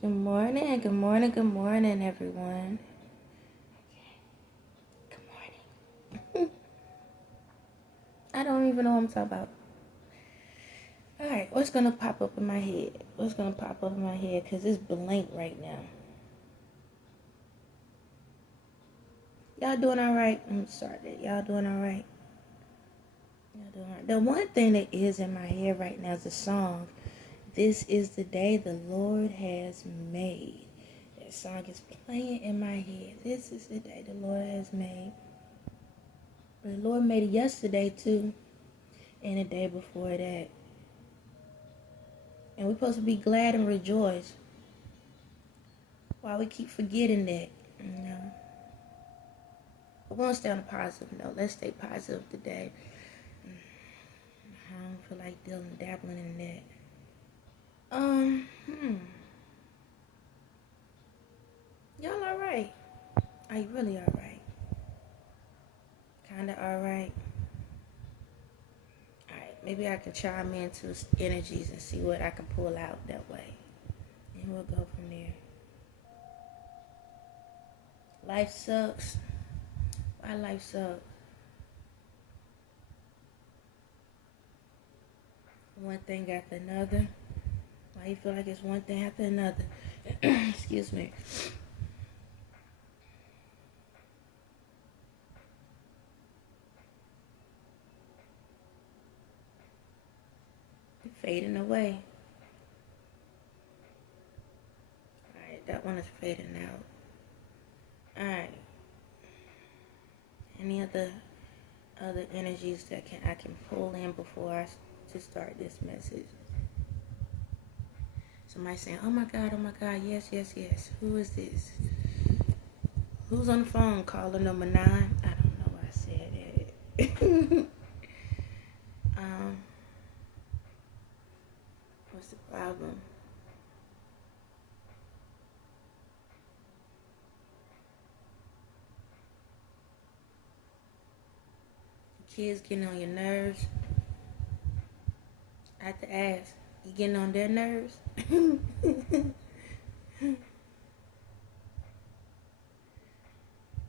Good morning, good morning, good morning, everyone. Good morning. I don't even know what I'm talking about. Alright, what's gonna pop up in my head? What's gonna pop up in my head? Because it's blank right now. Y'all doing alright? I'm started. Y'all doing alright? Y'all doing alright? The one thing that is in my head right now is the song, "This is the day the Lord has made." That song is playing in my head. This is the day the Lord has made. The Lord made it yesterday too, and the day before that. And we're supposed to be glad and rejoice. Why we keep forgetting that, you know. We're going to stay on a positive note. Let's stay positive today. I don't feel like dabbling in that. Y'all alright? Are you really alright? Kinda alright? Alright, maybe I can chime into energies and see what I can pull out that way. And we'll go from there. Life sucks. Why life sucks? One thing after another. Why you feel like it's one thing after another? Excuse me. Fading away. Alright, that one is fading out. Alright. Any other energies that I can pull in before I to start this message? Somebody saying, oh my God, yes, yes, yes. Who is this? Who's on the phone? Caller number 9? I don't know why I said that. What's the problem? Kids getting on your nerves? I have to ask, you getting on their nerves?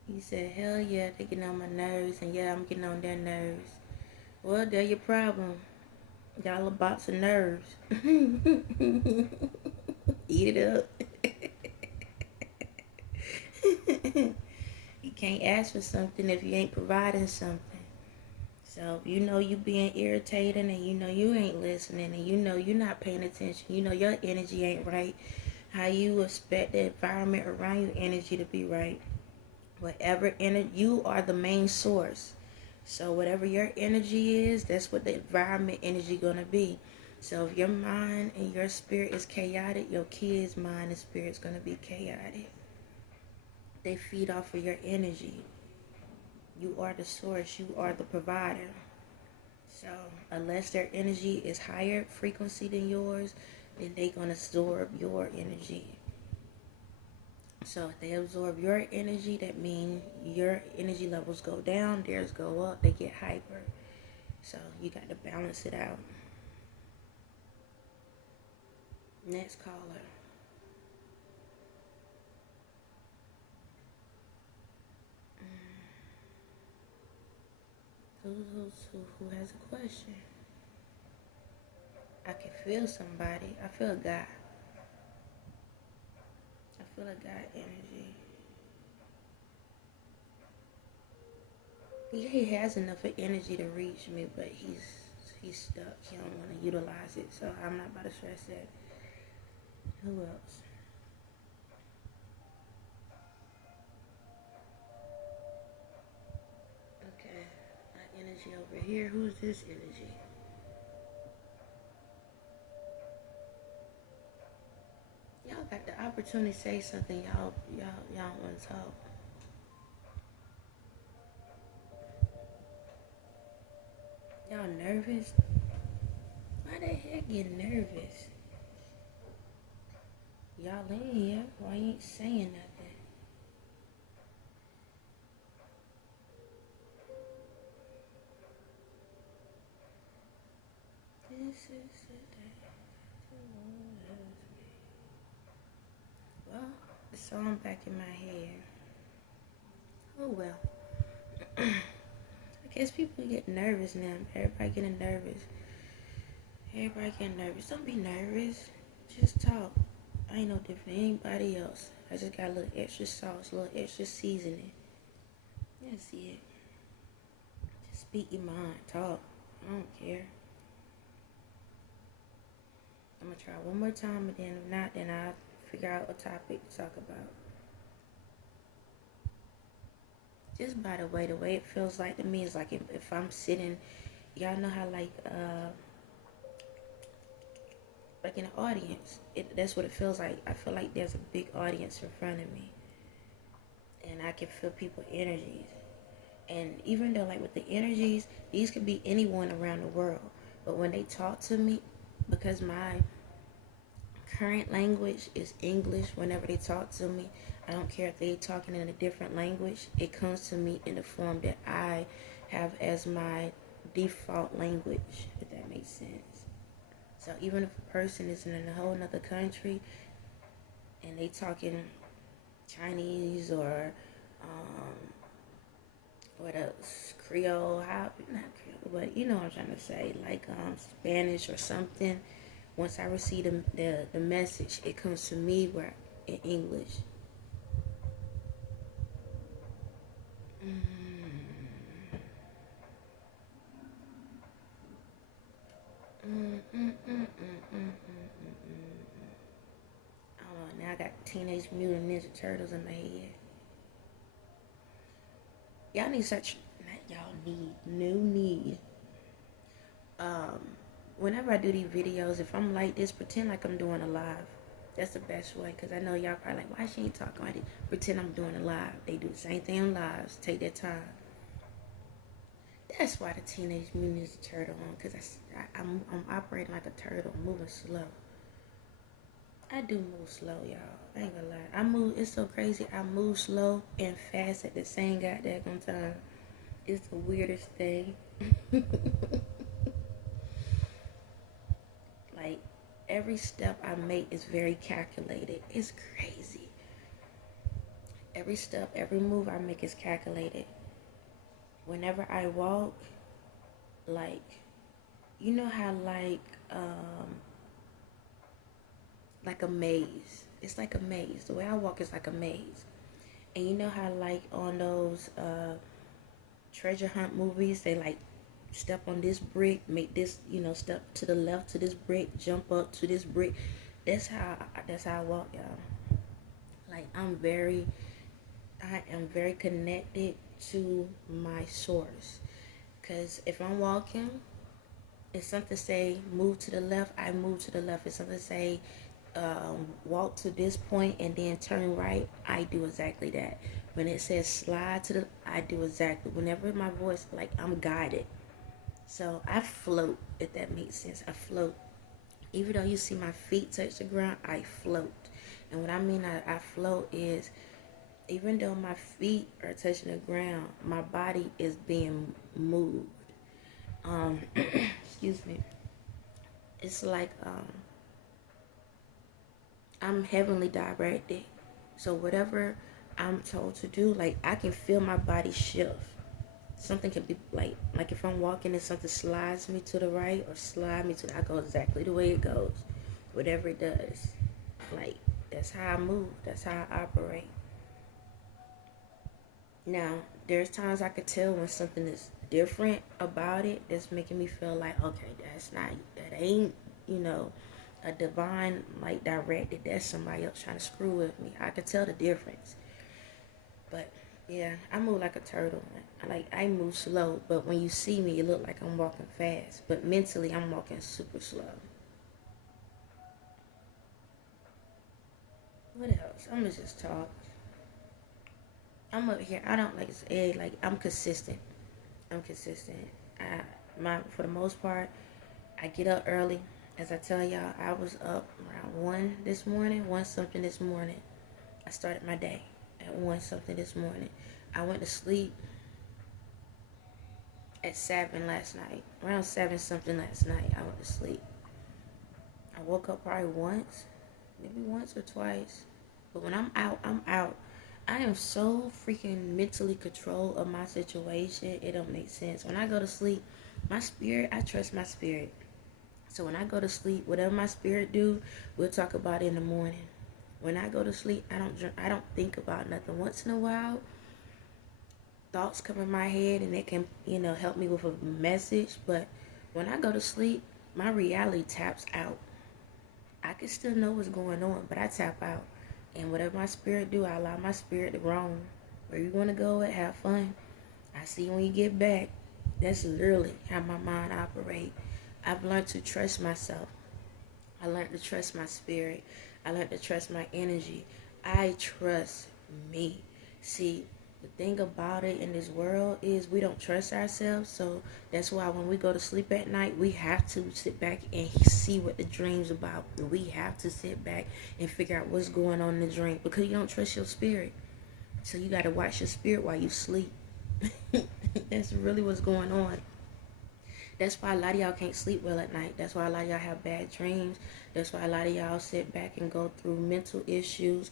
He said, hell yeah, they getting on my nerves, and yeah, I'm getting on their nerves. Well, they're your problem. Y'all a box of nerves. Eat it up. You can't ask for something if you ain't providing something. So if you know you being irritated, and you know you ain't listening, and you know you're not paying attention, you know your energy ain't right, how you expect the environment around your energy to be right? Whatever energy, you are the main source. So whatever your energy is, that's what the environment energy gonna be. So if your mind and your spirit is chaotic, your kids' mind and spirit is gonna be chaotic. They feed off of your energy. You are the source. You are the provider. So unless their energy is higher frequency than yours, then they're gonna absorb your energy. So if they absorb your energy, that means your energy levels go down, theirs go up, they get hyper. So you got to balance it out. Next caller. Who has a question? I can feel somebody. I feel a guy. I feel a guy energy. He has enough of energy to reach me, but he's stuck. He don't want to utilize it, so I'm not about to stress that. Who else? Okay, that energy over here. Who's this energy? Y'all got the opportunity to say something. Y'all don't want to talk. Y'all nervous? Why the heck get nervous? Y'all in here? Why you ain't saying nothing? This is the day the Lord has made. song back in my head. Oh well. I guess people get nervous now. Everybody getting nervous. Don't be nervous. Just talk. I ain't no different than anybody else. I just got a little extra sauce, a little extra seasoning. That's it. Just speak your mind. Talk. I don't care. I'm going to try one more time, and then if not, then I'll figure out a topic to talk about. Just by the way it feels like to me is like if I'm sitting, y'all know how like in an audience, that's what it feels like. I feel like there's a big audience in front of me, and I can feel people's energies. And even though like with the energies, these could be anyone around the world, but when they talk to me, because my current language is English, whenever they talk to me, I don't care if they're talking in a different language, it comes to me in the form that I have as my default language, if that makes sense. So even if a person is in a whole nother country and they talking Chinese or what else, Creole, not Creole, but you know what I'm trying to say, like Spanish or something, once I receive the message, it comes to me where in English. Now I got Teenage Mutant Ninja Turtles in my head. Y'all need such, not y'all need. Whenever I do these videos, if I'm like this, pretend like I'm doing a live. That's the best way, because I know y'all probably like, why she ain't talking like it? Pretend I'm doing a live. They do the same thing on lives. Take their time. That's why the Teenage Mutant Ninja Turtle on, because I'm operating like a turtle, moving slow. I do move slow, y'all. I ain't gonna lie. It's so crazy. I move slow and fast at the same goddamn time. It's the weirdest thing. Like, every step I make is very calculated. It's crazy. Every step, every move I make is calculated. Whenever I walk, like, you know how like a maze. It's like a maze. The way I walk is like a maze. And you know how like on those treasure hunt movies, they like step on this brick, make this, step to the left to this brick, jump up to this brick. That's how I walk, y'all. Like I am very connected to my source. Cause if I'm walking, if something say move to the left, I move to the left. If something say walk to this point and then turn right, I do exactly that. When it says slide to the, I do exactly. Whenever my voice, like I'm guided. So I float, if that makes sense. I float. Even though you see my feet touch the ground, I float. And what I mean I float is, even though my feet are touching the ground, my body is being moved. Excuse me. It's like I'm heavenly directed. So whatever I'm told to do, like I can feel my body shift. Something can be like if I'm walking and something slides me to the right or slide me to I go exactly the way it goes. Whatever it does. Like that's how I move. That's how I operate. Now, there's times I could tell when something is different about it that's making me feel like, okay, that ain't, a divine, like, directed. That's somebody else trying to screw with me. I could tell the difference. But, yeah, I move like a turtle. I move slow, but when you see me, it look like I'm walking fast. But mentally, I'm walking super slow. What else? I'm going to just talk. I'm up here. I don't I'm consistent. For the most part, I get up early. As I tell y'all, I was up around 1 something this morning. I started my day at 1 something this morning. I went to sleep at 7 last night. Around 7 something last night, I went to sleep. I woke up probably once, maybe once or twice. But when I'm out, I'm out. I am so freaking mentally controlled of my situation. It don't make sense. When I go to sleep, my spirit, I trust my spirit. So when I go to sleep, whatever my spirit do, we'll talk about it in the morning. When I go to sleep, I don't think about nothing. Once in a while, thoughts come in my head and it can, help me with a message. But when I go to sleep, my reality taps out. I can still know what's going on, but I tap out. And whatever my spirit do, I allow my spirit to roam. Where you want to go and have fun. I see you when you get back. That's literally how my mind operates. I've learned to trust myself. I learned to trust my spirit. I learned to trust my energy. I trust me. See, the thing about it in this world is we don't trust ourselves. So that's why when we go to sleep at night, we have to sit back and see what the dream's about. We have to sit back and figure out what's going on in the dream, because you don't trust your spirit. So you got to watch your spirit while you sleep. That's really what's going on. That's why a lot of y'all can't sleep well at night. That's why a lot of y'all have bad dreams. That's why a lot of y'all sit back and go through mental issues.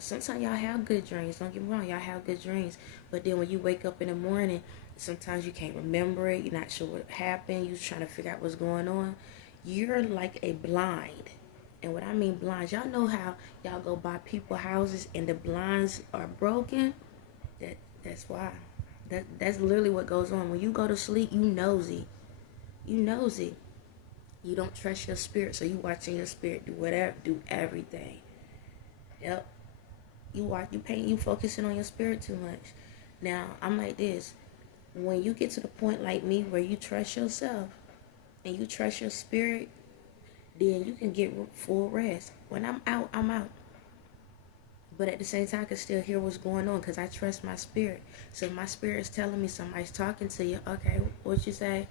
Sometimes y'all have good dreams. Don't get me wrong, y'all have good dreams. But then when you wake up in the morning, sometimes you can't remember it. You're not sure what happened. You're trying to figure out what's going on. You're like a blind. And what I mean blinds, y'all know how y'all go by people's houses and the blinds are broken? That's why. That's literally what goes on. When you go to sleep, you nosy. You nosy. You don't trust your spirit, so you watching your spirit do everything. Yep. You focusing on your spirit too much. Now, I'm like this. When you get to the point like me where you trust yourself and you trust your spirit, then you can get full rest. When I'm out, I'm out. But at the same time, I can still hear what's going on because I trust my spirit. So if my spirit's telling me somebody's talking to you, okay, what you say?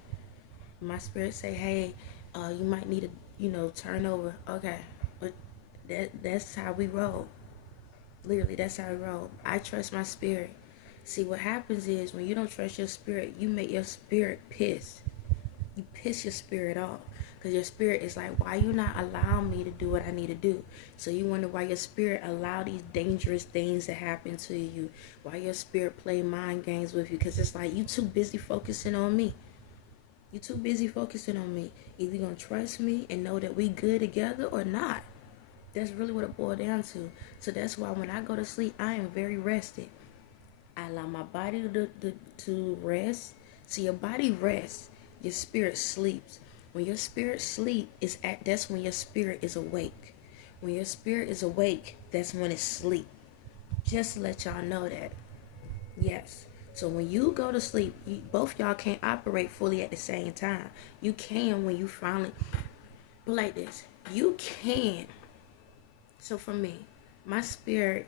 My spirit say, hey, you might need to, turn over. Okay, but that's how we roll. Literally, that's how we roll. I trust my spirit. See, what happens is when you don't trust your spirit, you make your spirit piss. You piss your spirit off. Because your spirit is like, why you not allowing me to do what I need to do? So you wonder why your spirit allow these dangerous things to happen to you. Why your spirit play mind games with you. Because it's like, you too busy focusing on me. You too busy focusing on me. Either you're going to trust me and know that we good together or not. That's really what it boils down to. So that's why when I go to sleep, I am very rested. I allow my body to rest. See, your body rests. Your spirit sleeps. When your spirit sleeps, that's when your spirit is awake. When your spirit is awake, that's when it's sleep. Just to let y'all know that. Yes. So when you go to sleep, both y'all can't operate fully at the same time. You can when you finally, but like this, you can. So for me, my spirit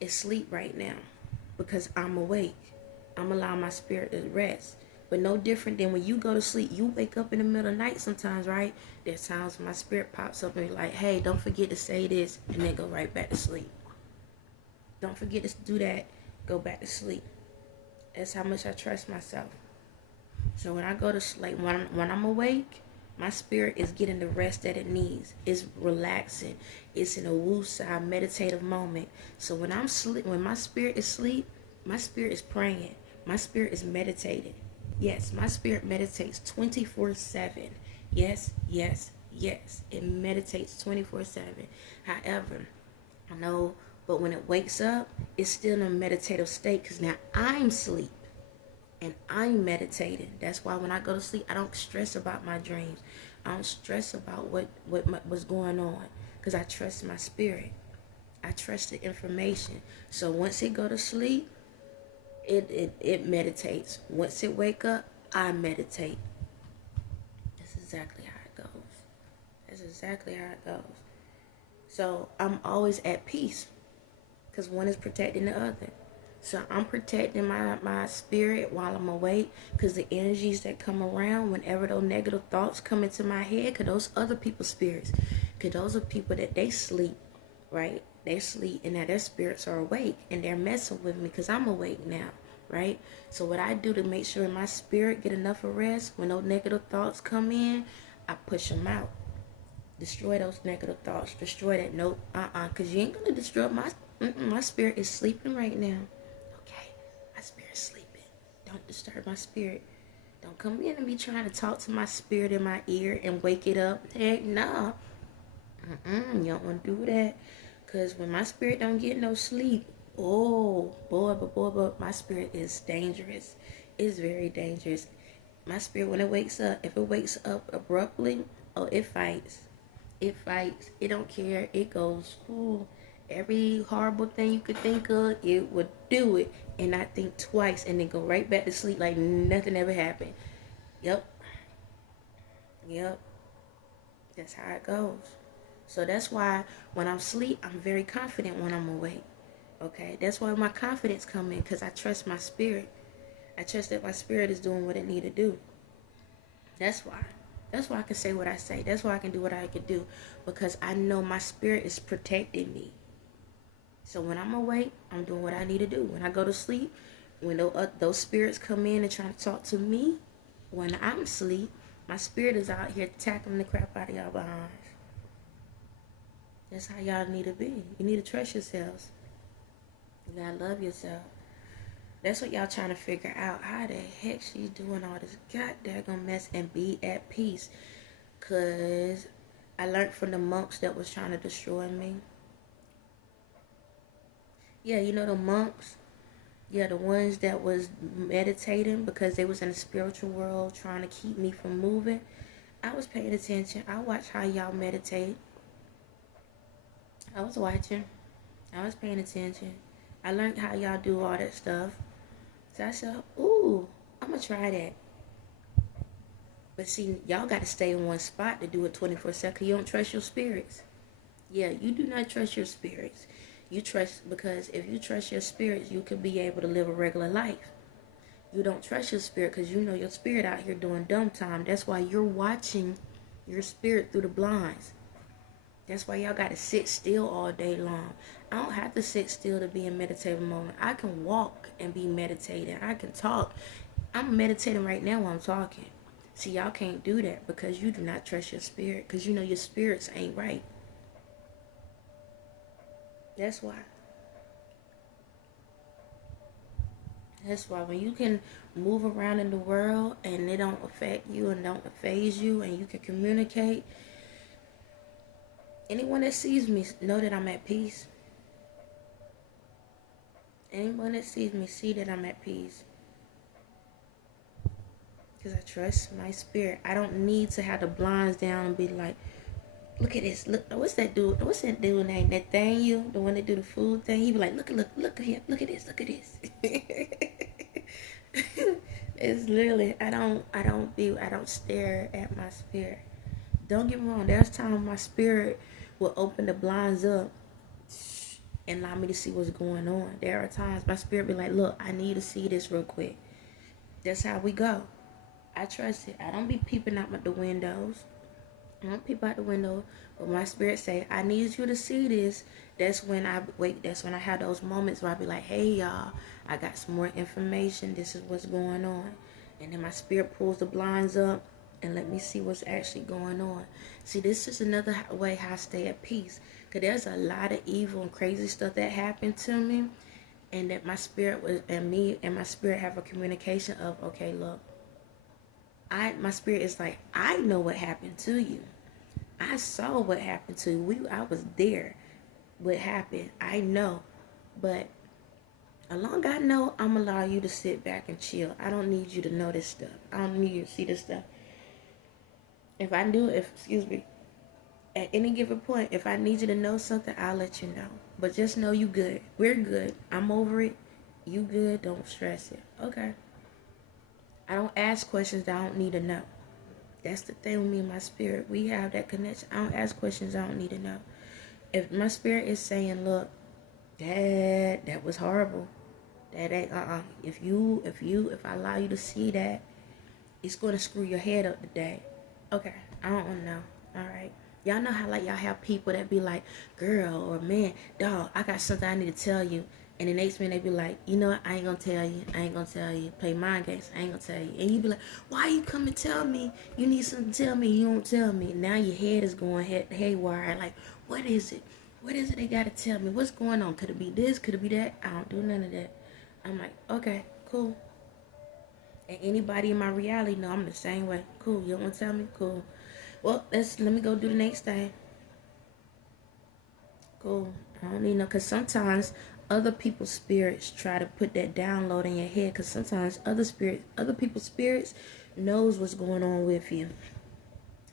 is asleep right now because I'm awake. I'm allowing my spirit to rest. But no different than when you go to sleep. You wake up in the middle of the night sometimes, right? There's times when my spirit pops up and be like, hey, don't forget to say this, and then go right back to sleep. Don't forget to do that. Go back to sleep. That's how much I trust myself. So when I go to sleep, when I'm awake, my spirit is getting the rest that it needs. It's relaxing. It's in a woo-side meditative moment. So when my spirit is asleep, my spirit is praying. My spirit is meditating. Yes, my spirit meditates 24/7. Yes, yes, yes. It meditates 24/7. However, I know, but when it wakes up, it's still in a meditative state because now I'm asleep and I'm meditating. That's why when I go to sleep, I don't stress about my dreams. I don't stress about what's going on because I trust my spirit. I trust the information. So once it go to sleep, it meditates. Once it wake up, I meditate. That's exactly how it goes. That's exactly how it goes. So I'm always at peace because one is protecting the other. So I'm protecting my spirit while I'm awake because the energies that come around whenever those negative thoughts come into my head, because those other people's spirits, because those are people that they sleep, right? They sleep and now their spirits are awake and they're messing with me because I'm awake now, right? So what I do to make sure my spirit get enough of rest, when those negative thoughts come in, I push them out. Destroy those negative thoughts. Destroy that. Nope. Because you ain't going to destroy my spirit is sleeping right now. Okay. My spirit's sleeping. Don't disturb my spirit. Don't come in and be trying to talk to my spirit in my ear and wake it up. Heck no. You don't want to do that. Because when my spirit don't get no sleep, oh, boy, my spirit is dangerous. It's very dangerous. My spirit, when it wakes up, if it wakes up abruptly, oh, it fights. It fights. It don't care. It goes, ooh, every horrible thing you could think of, it would do it and not think twice and then go right back to sleep like nothing ever happened. Yep. That's how it goes. So that's why when I'm asleep, I'm very confident when I'm awake. Okay? That's why my confidence comes in, because I trust my spirit. I trust that my spirit is doing what it need to do. That's why. That's why I can say what I say. That's why I can do what I can do. Because I know my spirit is protecting me. So when I'm awake, I'm doing what I need to do. When I go to sleep, when those spirits come in and try to talk to me, when I'm asleep, my spirit is out here tackling the crap out of y'all behinds. That's how y'all need to be. You need to trust yourselves. You gotta love yourself. That's what y'all trying to figure out. How the heck she's doing all this goddamn mess and be at peace? Because I learned from the monks that was trying to destroy me. Yeah, you know the monks? Yeah, the ones that was meditating because they was in the spiritual world trying to keep me from moving. I was paying attention. I watched how y'all meditate. I was watching. I was paying attention. I learned how y'all do all that stuff. So I said, ooh, I'm going to try that. But see, y'all got to stay in one spot to do it 24/7. You don't trust your spirits. Yeah, you do not trust your spirits. You trust, because if you trust your spirits, you could be able to live a regular life. You don't trust your spirit because you know your spirit out here doing dumb time. That's why you're watching your spirit through the blinds. That's why y'all got to sit still all day long. I don't have to sit still to be in meditative moment. I can walk and be meditating. I can talk. I'm meditating right now while I'm talking. See, y'all can't do that because you do not trust your spirit, because you know your spirits ain't right. That's why. That's why when you can move around in the world and it don't affect you and don't phase you and you can communicate, anyone that sees me know that I'm at peace. Anyone that sees me see that I'm at peace. Because I trust my spirit. I don't need to have the blinds down and be like, look at this. Look, what's that dude? What's that dude named Nathaniel? The one that do the food thing. He be like, look at him. Look at this. Look at this. It's literally, I don't stare at my spirit. Don't get me wrong. There's times my spirit will open the blinds up and allow me to see what's going on. There are times my spirit be like, look, I need to see this real quick. That's how we go. I trust it. I don't be peeping out the windows. I don't peep out the window, but my spirit say, I need you to see this. That's when I wait. That's when I have those moments where I be like, hey, y'all, I got some more information. This is what's going on. And then my spirit pulls the blinds up and let me see what's actually going on. See, this is another way how I stay at peace. Because there's a lot of evil and crazy stuff that happened to me. And that my spirit was, and me and my spirit have a communication of, okay, look. My spirit is like, I know what happened to you. I saw what happened to you. I was there. What happened, I know. But as long as I know, I'm going to allow you to sit back and chill. I don't need you to know this stuff. I don't need you to see this stuff. At any given point, if I need you to know something, I'll let you know. But just know you good. We're good. I'm over it. You good. Don't stress it. Okay. I don't ask questions that I don't need to know. That's the thing with me and my spirit. We have that connection. I don't ask questions I don't need to know. If my spirit is saying, look, that was horrible. That ain't, if I allow you to see that, it's going to screw your head up today. Okay, I don't want to know. All right. Y'all know how, like, y'all have people that be like, girl or man, dog, I got something I need to tell you. And the next minute they be like, you know what, I ain't gonna tell you. I ain't gonna tell you. Play mind games. I ain't gonna tell you. And you be like, why you come and tell me? You need something to tell me. You don't tell me. Now your head is going haywire. Like, what is it? What is it they gotta tell me? What's going on? Could it be this? Could it be that? I don't do none of that. I'm like, okay, cool. And anybody in my reality know I'm the same way. Cool. You don't want to tell me? Cool. Well, let me go do the next thing. Cool. I don't need no, because sometimes other people's spirits try to put that download in your head, because sometimes other people's spirits knows what's going on with you.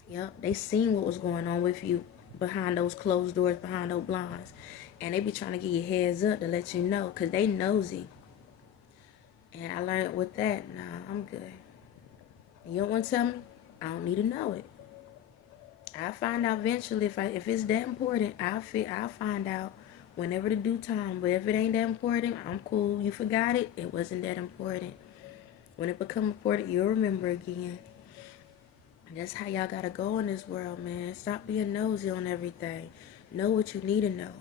Yep, they seen what was going on with you behind those closed doors, behind those blinds, and they be trying to give you heads up to let you know, because they nosy. And I learned with that, nah, I'm good. You don't want to tell me? I don't need to know it. I'll find out eventually. If it's that important, I'll find out whenever the due time. But if it ain't that important, I'm cool. You forgot it. It wasn't that important. When it become important, you'll remember again. That's how y'all gotta go in this world, man. Stop being nosy on everything. Know what you need to know.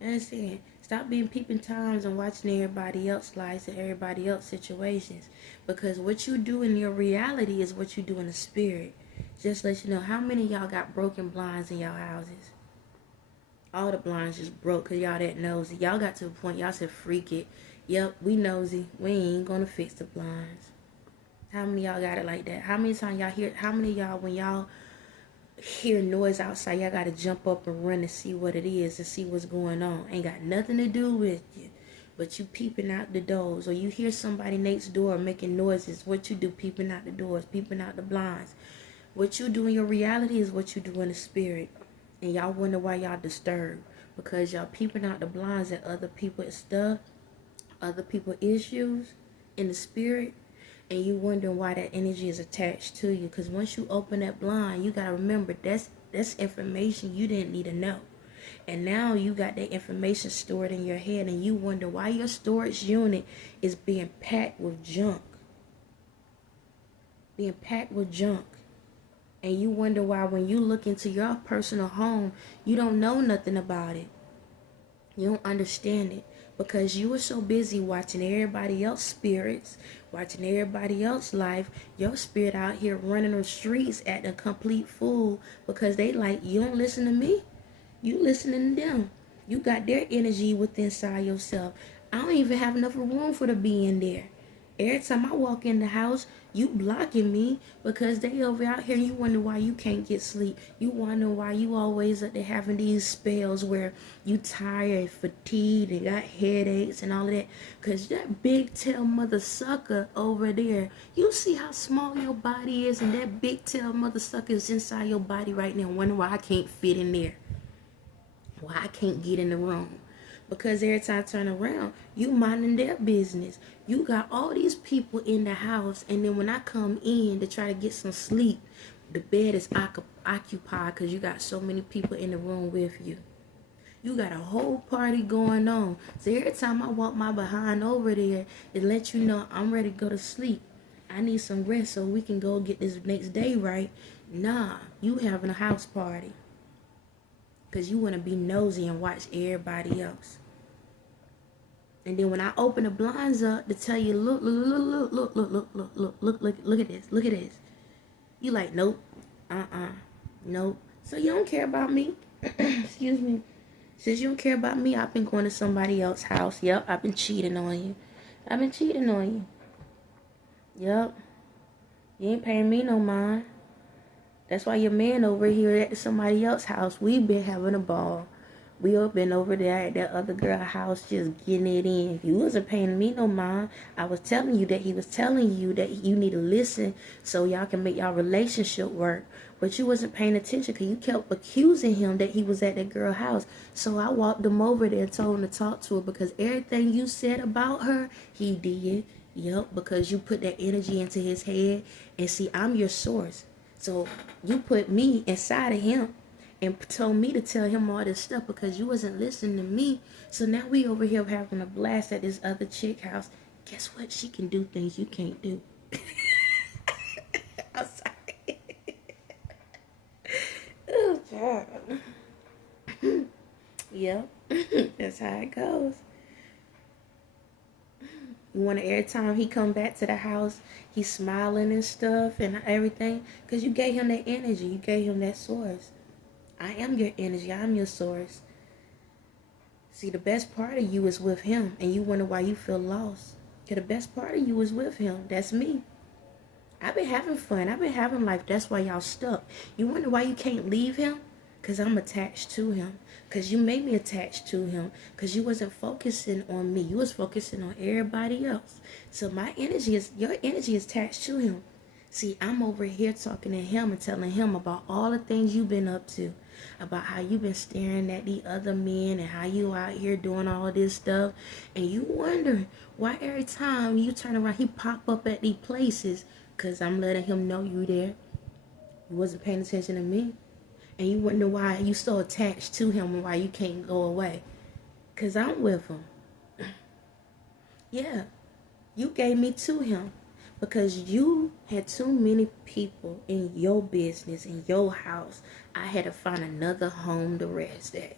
Understand? Stop being peeping times and watching everybody else's lives and everybody else's situations. Because what you do in your reality is what you do in the spirit. Just let you know, how many of y'all got broken blinds in y'all houses? All the blinds just broke because y'all that nosy. Y'all got to the point y'all said, freak it. Yep, we nosy. We ain't gonna fix the blinds. How many of y'all got it like that? How many times y'all hear, how many of y'all, when y'all hear noise outside, y'all gotta jump up and run to see what it is, to see what's going on? Ain't got nothing to do with you, but you peeping out the doors, or you hear somebody next door making noises. What you do, peeping out the doors, peeping out the blinds. What you do in your reality is what you do in the spirit. And y'all wonder why y'all disturbed. Because y'all peeping out the blinds at other people's stuff, other people's issues in the spirit. And you wondering why that energy is attached to you. Because once you open that blind, you got to remember that's information you didn't need to know. And now you got that information stored in your head. And you wonder why your storage unit is being packed with junk. Being packed with junk. And you wonder why when you look into your personal home, you don't know nothing about it. You don't understand it. Because you were so busy watching everybody else's spirits, watching everybody else's life. Your spirit out here running the streets acting a complete fool. Because they like, you don't listen to me. You listening to them. You got their energy within inside yourself. I don't even have enough room for to be in there. Every time I walk in the house, you blocking me because they over out here. You wonder why you can't get sleep. You wonder why you always up there having these spells where you tired, fatigued, and got headaches and all of that. Because that big tail mother sucker over there, you see how small your body is, and that big tail mother sucker is inside your body right now. Wonder why I can't fit in there. Why I can't get in the room. Because every time I turn around, you minding their business. You got all these people in the house, and then when I come in to try to get some sleep, the bed is occupied because you got so many people in the room with you. You got a whole party going on. So every time I walk my behind over there, it lets you know I'm ready to go to sleep. I need some rest so we can go get this next day right. Nah, you having a house party. Because you want to be nosy and watch everybody else. And then when I open the blinds up to tell you, look at this. You like, nope, nope. So you don't care about me? Excuse me. Since you don't care about me, I've been going to somebody else's house. Yep, I've been cheating on you. Yep. You ain't paying me no mind. That's why your man over here at somebody else's house. We've been having a ball. We all been over there at that other girl's house just getting it in. If you wasn't paying me no mind, I was telling you that he was telling you that you need to listen so y'all can make y'all relationship work. But you wasn't paying attention because you kept accusing him that he was at that girl's house. So I walked him over there and told him to talk to her because everything you said about her, he did. Yep, because you put that energy into his head. And see, I'm your source. So you put me inside of him and told me to tell him all this stuff because you wasn't listening to me. So now we over here having a blast at this other chick house. Guess what? She can do things you can't do. I'm sorry. Oh, God. Yep. That's how it goes. You want to every time he come back to the house, he's smiling and stuff and everything. Because you gave him that energy. You gave him that source. I am your energy. I'm your source. See, the best part of you is with him. And you wonder why you feel lost. Because the best part of you is with him. That's me. I've been having fun. I've been having life. That's why y'all stuck. You wonder why you can't leave him? Because I'm attached to him. Because you made me attached to him. Because you wasn't focusing on me. You was focusing on everybody else. So your energy is attached to him. See, I'm over here talking to him and telling him about all the things you've been up to. About how you've been staring at the other men and how you out here doing all this stuff. And you wondering why every time you turn around, he pop up at these places. Because I'm letting him know you there. You wasn't paying attention to me. And you wonder why you so attached to him and why you can't go away. Because I'm with him. Yeah. You gave me to him. Because you had too many people in your business, in your house. I had to find another home to rest at.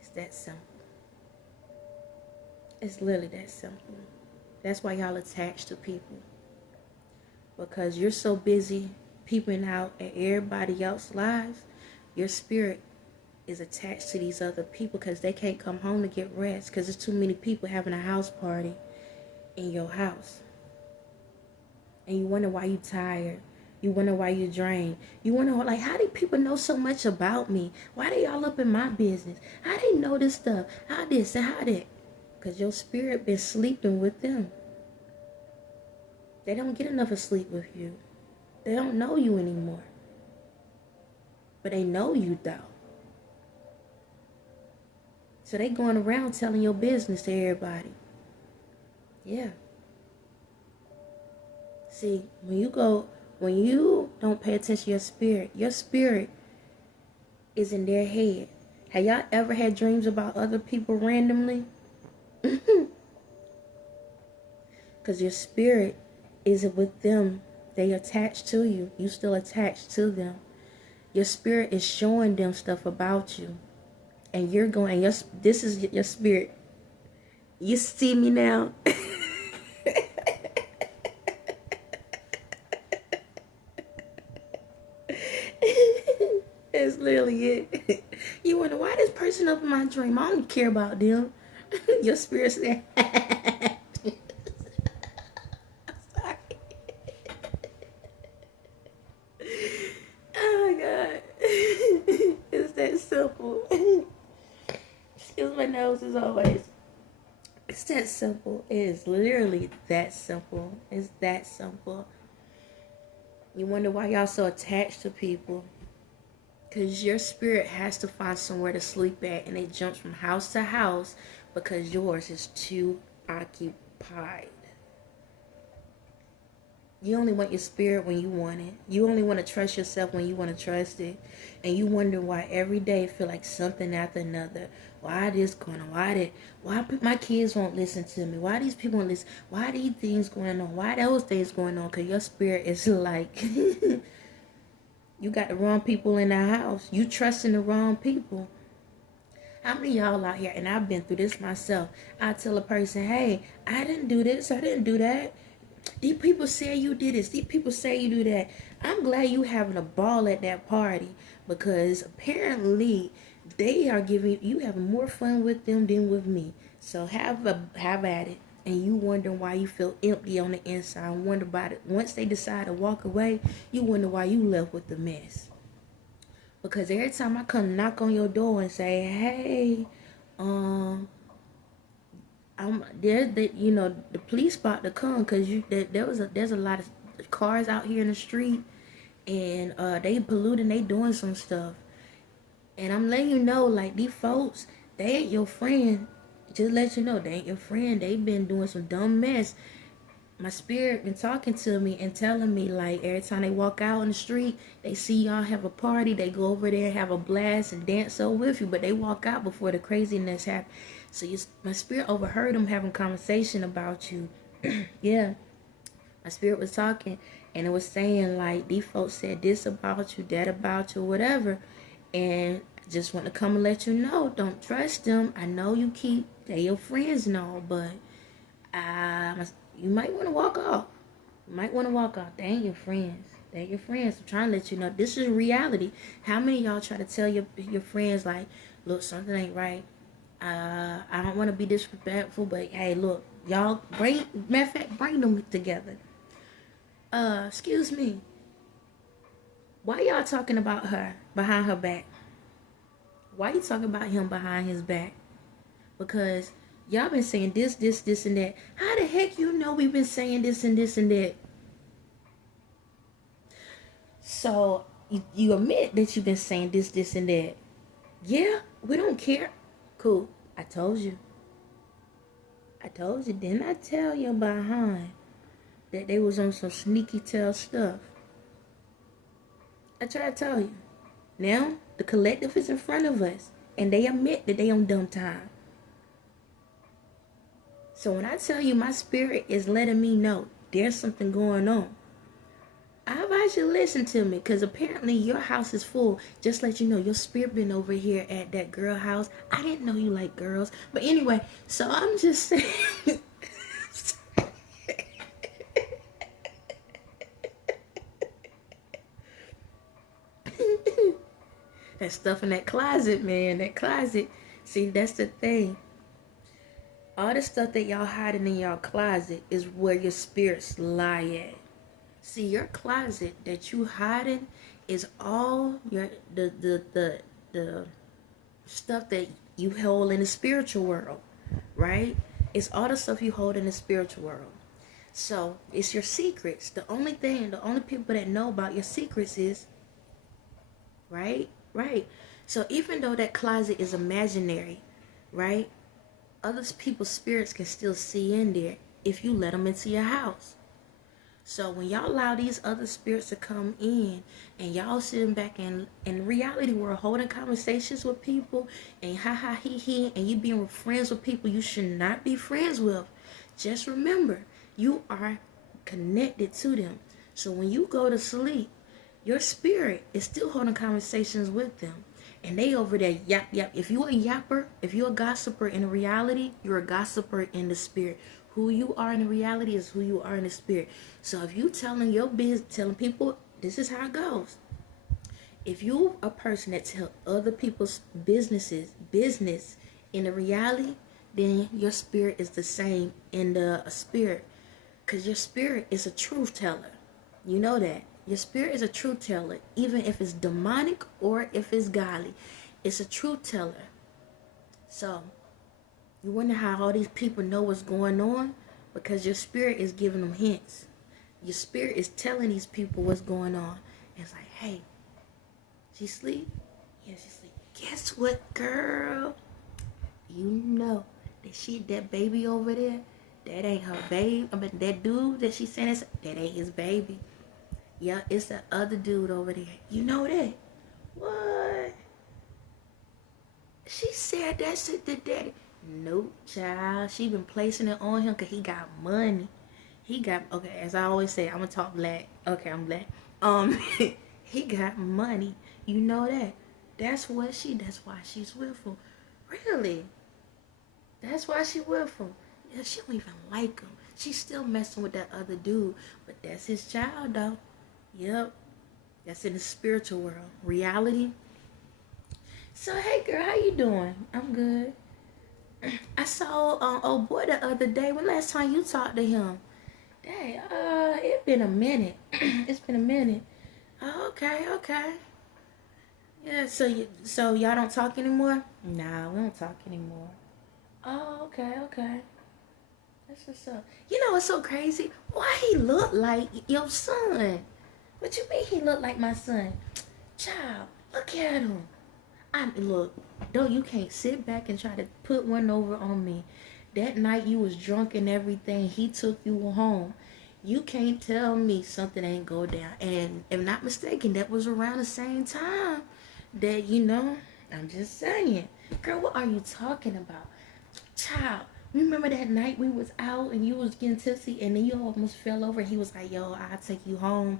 It's that simple. It's literally that simple. That's why y'all attached to people. Because you're so busy peeping out at everybody else's lives, your spirit is attached to these other people because they can't come home to get rest because there's too many people having a house party in your house. And you wonder why you tired. You wonder why you drained. You wonder, like, how do people know so much about me? Why they all up in my business? How they know this stuff? How this and how that? Because your spirit been sleeping with them. They don't get enough of sleep with you. They don't know you anymore. But they know you, though. So they going around telling your business to everybody. Yeah. See, when you don't pay attention to your spirit is in their head. Have y'all ever had dreams about other people randomly? Because your spirit is with them. They attached to you. You still attached to them. Your spirit is showing them stuff about you. And you're going, this is your spirit. You see me now? That's literally it. You wonder why this person up in my dream. I don't care about them. Your spirit said, sorry. Oh my God. It's that simple. Excuse my nose as always. It's that simple. It is literally that simple. It's that simple. You wonder why y'all so attached to people. Because your spirit has to find somewhere to sleep at. And it jumps from house to house. Because yours is too occupied. You only want your spirit when you want it. You only want to trust yourself when you want to trust it. And you wonder why every day feel like something after another. Why this going on? Why my kids won't listen to me? Why these people won't listen? Why these things going on? Why those things going on? Because your spirit is like, you got the wrong people in the house. You trusting the wrong people. How many of y'all out here, and I've been through this myself, I tell a person, hey, I didn't do this, I didn't do that. These people say you did this. These people say you do that. I'm glad you having a ball at that party because apparently they are giving you having more fun with them than with me. So have at it. And you wondering why you feel empty on the inside. Wonder about it. Once they decide to walk away, you wonder why you left with the mess. Because every time I come knock on your door and say, hey, I'm there. The police about to come because there's a lot of cars out here in the street, and they polluting. They doing some stuff, and I'm letting you know, like, these folks, they ain't your friend. Just let you know, they ain't your friend. They been doing some dumb mess. My spirit been talking to me and telling me, like, every time they walk out on the street, they see y'all have a party, they go over there and have a blast and dance so with you, but they walk out before the craziness happens. So my spirit overheard them having conversation about you. Yeah, my spirit was talking, and it was saying, like, these folks said this about you, that about you, whatever. And Just want to come and let you know, don't trust them. I know they your friends and all, but you might want to walk off. You might want to walk off. They ain't your friends. They ain't your friends. I'm trying to let you know, this is reality. How many of y'all try to tell your friends, like, look, something ain't right. I don't want to be disrespectful, but hey, look, y'all matter of fact, bring them together. Excuse me. Why y'all talking about her behind her back? Why you talking about him behind his back? Because y'all been saying this, and that. How the heck you know we've been saying this and this and that? So you admit that you've been saying this, and that. Yeah, we don't care. Cool. I told you. Didn't I tell you behind that they was on some sneaky tail stuff? I tried to tell you. Now, the collective is in front of us, and they admit that they on dumb time. So when I tell you my spirit is letting me know there's something going on, I advise you to listen to me, because apparently your house is full. Just let you know, your spirit been over here at that girl house. I didn't know you like girls. But anyway, so I'm just saying. That stuff in that closet, man. That closet. See, that's the thing. All the stuff that y'all hiding in y'all closet is where your spirits lie at. See, your closet that you hiding is all the stuff that you hold in the spiritual world, right? It's all the stuff you hold in the spiritual world. So it's your secrets. The only people that know about your secrets is, right? So even though that closet is imaginary, right? Other people's spirits can still see in there if you let them into your house. So when y'all allow these other spirits to come in, and y'all sitting back in reality world holding conversations with people and ha he, and you being friends with people you should not be friends with, just remember, you are connected to them. So when you go to sleep, your spirit is still holding conversations with them. And they over there yap. If you a yapper, if you a gossiper in reality, you're a gossiper in the spirit. Who you are in the reality is who you are in the spirit. So if you telling your business, telling people, this is how it goes. If you a person that tell other people's business in the reality, then your spirit is the same in the spirit. Because your spirit is a truth teller. You know that. Your spirit is a truth teller. Even if it's demonic or if it's godly. It's a truth teller. So, you wonder how all these people know what's going on? Because your spirit is giving them hints. Your spirit is telling these people what's going on. And it's like, hey, she sleep? Yeah, she sleep. Guess what, girl? You know that baby over there, that ain't her baby. I mean, that dude that she saying, that ain't his baby. Yeah, it's the other dude over there. You know that? What? She said that's the daddy. Nope, child. She been placing it on him because he got money. Okay, as I always say, I'm going to talk black. Okay, I'm black. He got money. You know that? That's why she's with him. Really? That's why she with him. Yeah, she don't even like him. She's still messing with that other dude. But that's his child, though. Yep. That's in the spiritual world. Reality. So, hey, girl, how you doing? I'm good. I saw old boy the other day. When last time you talked to him? Dang, it's been a minute. It's been a minute. Oh, okay. Yeah, so y'all don't talk anymore? Nah, we don't talk anymore. Oh, okay. That's what's up. You know what's so crazy? Why he look like your son? What you mean he look like my son? Child, look at him. Look, though you can't sit back and try to put one over on me. That night you was drunk and everything, he took you home. You can't tell me something ain't go down. And if not mistaken, that was around the same time that, I'm just saying. Girl, what are you talking about? Child, remember that night we was out and you was getting tipsy and then you almost fell over and he was like, yo, I'll take you home.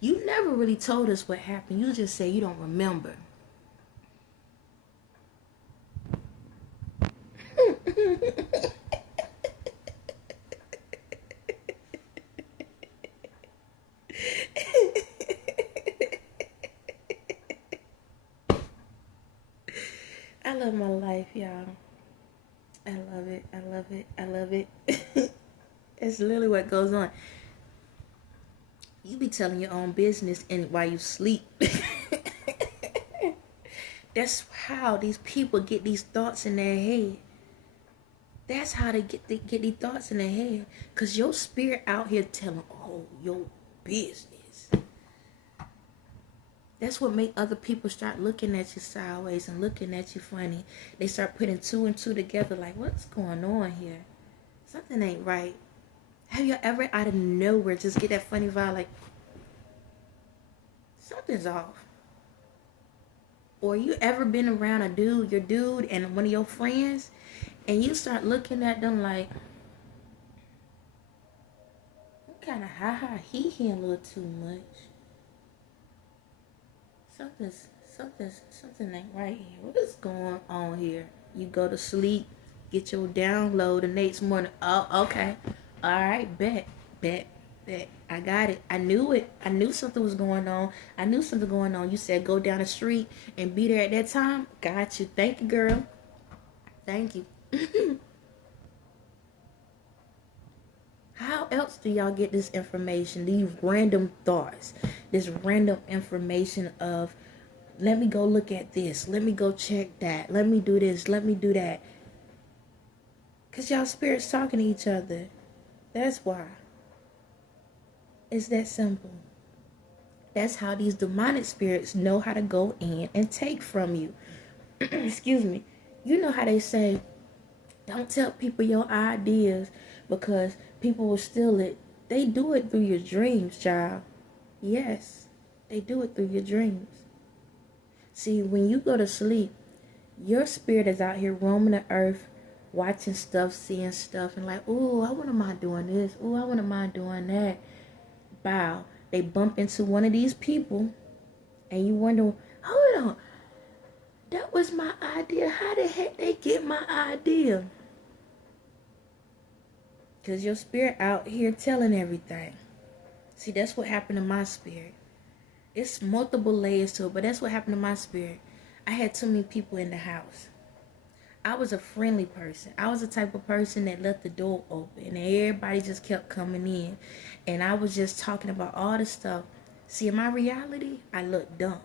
You never really told us what happened. You just said you don't remember. love my life, y'all. I love it. I love it. I love it. It's literally what goes on. You be telling your own business and while you sleep. That's how these people get these thoughts in their head. That's how they get these thoughts in their head. Because your spirit out here telling, oh, your business. That's what make other people start looking at you sideways and looking at you funny. They start putting two and two together like, what's going on here? Something ain't right. Have you ever out of nowhere just get that funny vibe like, something's off? Or you ever been around a dude, your dude and one of your friends, and you start looking at them like, what kind of he a little too much. Something ain't right here. What is going on here? You go to sleep, get your download the next morning. Oh, okay. All right, bet. I got it. I knew it. I knew something was going on. You said go down the street and be there at that time. Got you. Thank you, girl. Thank you. How else do y'all get this information? These random thoughts. This random information of, let me go look at this. Let me go check that. Let me do this. Let me do that. Because y'all spirits talking to each other. That's why. It's that simple. That's how these demonic spirits know how to go in and take from you. Excuse me. You know how they say, don't tell people your ideas because people will steal it. They do it through your dreams, child. Yes, they do it through your dreams. See, when you go to sleep, your spirit is out here roaming the earth, watching stuff, seeing stuff, and like, ooh, I wouldn't mind doing this. Ooh, I wouldn't mind doing that. Bow. They bump into one of these people, and you wonder, hold on, that was my idea. How the heck they get my idea? Because your spirit out here telling everything. See, that's what happened to my spirit. It's multiple layers to it, but that's what happened to my spirit. I had too many people in the house. I was a friendly person. I was the type of person that left the door open and everybody just kept coming in. And I was just talking about all this stuff. See, in my reality, I looked dumb,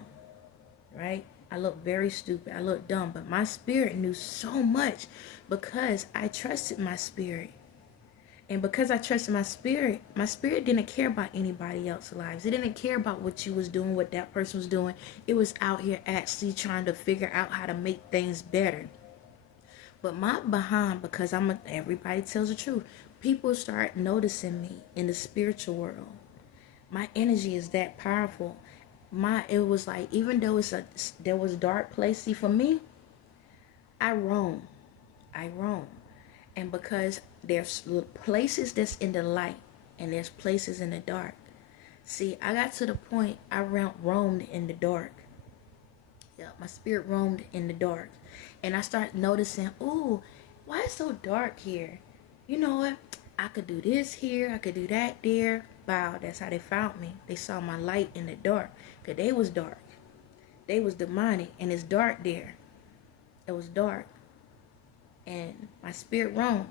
right? I looked very stupid. I looked dumb, but my spirit knew so much because I trusted my spirit. And because I trusted my spirit didn't care about anybody else's lives. It didn't care about what you was doing, what that person was doing. It was out here actually trying to figure out how to make things better. But my behind, because everybody tells the truth, people start noticing me in the spiritual world. My energy is that powerful. It was like, even though there was dark places for me, I roam. And because there's places that's in the light and there's places in the dark. See, I got to the point I roamed in the dark. Yeah, my spirit roamed in the dark. And I started noticing, ooh, why it's so dark here? You know what? I could do this here. I could do that there. Wow, that's how they found me. They saw my light in the dark. Because they was dark. They was demonic. And it's dark there. It was dark. And my spirit roamed.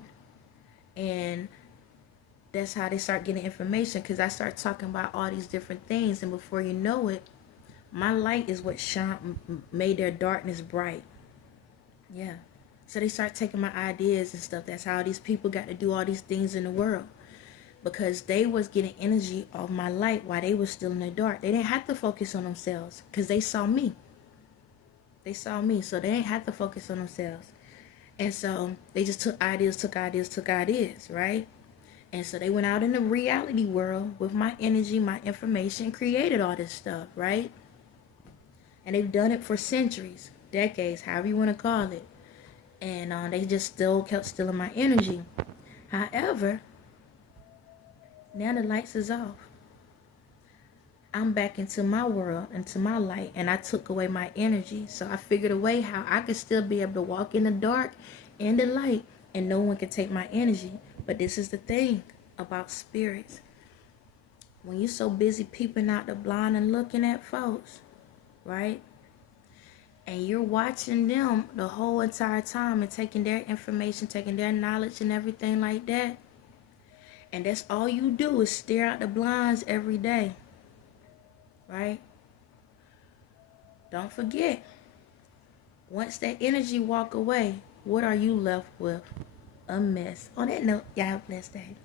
And that's how they start getting information. Because I start talking about all these different things. And before you know it, my light is what made their darkness bright. Yeah. So they start taking my ideas and stuff. That's how these people got to do all these things in the world. Because they was getting energy off my light while they was still in the dark. They didn't have to focus on themselves. Because they saw me. They saw me. So they didn't have to focus on themselves. And so they just took ideas, right? And so they went out in the reality world with my energy, my information, created all this stuff, right? And they've done it for centuries, decades, however you want to call it. And they just still kept stealing my energy. However, now the lights is off. I'm back into my world, into my light, and I took away my energy. So I figured a way how I could still be able to walk in the dark and the light, and no one could take my energy. But this is the thing about spirits. When you're so busy peeping out the blind and looking at folks, right? and you're watching them the whole entire time and taking their information, taking their knowledge and everything like that, and that's all you do is stare out the blinds every day, right? Don't forget, once that energy walk away, what are you left with? A mess. On that note, y'all have a blessed day.